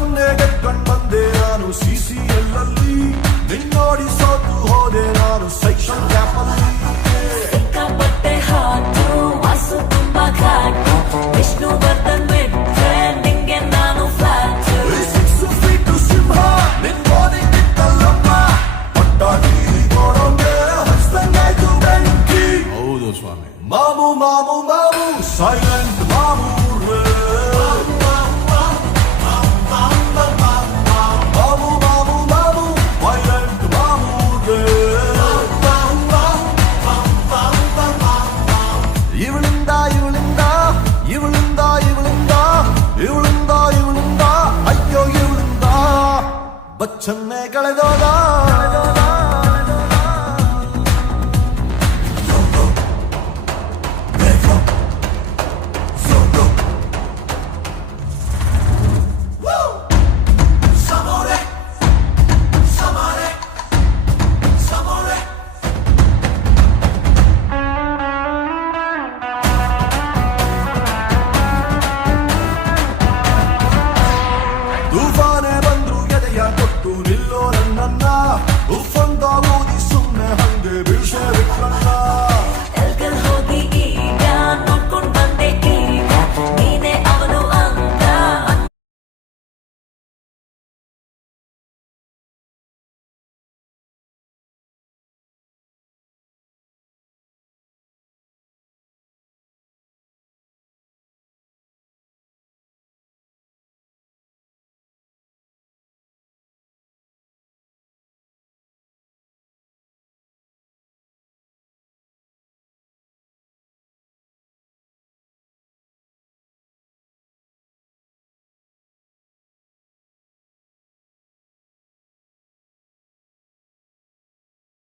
ಮೊನ್ನೆಗೆ ಕಣ್ಬಂದೆ ನಾನು CCL ಅಲ್ಲಿ ನಿನ್ನೋಡಿ ಸೋತು ಹೋದೆ ನಾನು ಸೆಕ್ಷನ್ ಗ್ಯಾಪ್ ಅಲ್ಲಿ ಸಿಕ್ಕಾಪಟ್ಟೆ ಹಾಟು ವಾಸು ತುಂಬಾ ಘಾಟು ವಿಷ್ಣುವರ್ಧನ್ ಬಿಟ್ರೆ ನಿಂಗೆ ನಾನು ಫ್ಲಾಟ್ 6 ಫೀಟ್ ಸಿಂಹ ನಿನ್ ಬಾಡಿ ಕಿತ್ತಲ್ಲಮ್ಮ ಪಟ್ಟಾಗಿ ಕೊಡೋಂಗೆ ಹಚ್ದಂಗಾಯ್ತು ಬೆಂಕಿ ಹೌದು ಸ್ವಾಮಿ. ಮಾಮು ಮಾಮು ಮಾಮು ಸೈಲೆಂಟ್ ಮಾಮು ರೇ. ಮಾಮು ಮಾಮು ಮಾಮು ವೈಲೆಂಟ್ ಮಾಮು ರೇ. ಇವಳಿಂದ ಇವಳಿಂದ ಇವಳಿಂದ ಇವಳಿಂದ ಇವಳಿಂದ ಇವಳಿಂದ ಅಯ್ಯೋ ಇವಳಿಂದ ಬಚ್ಚನ್ನೇ ಕಳೆದೋದ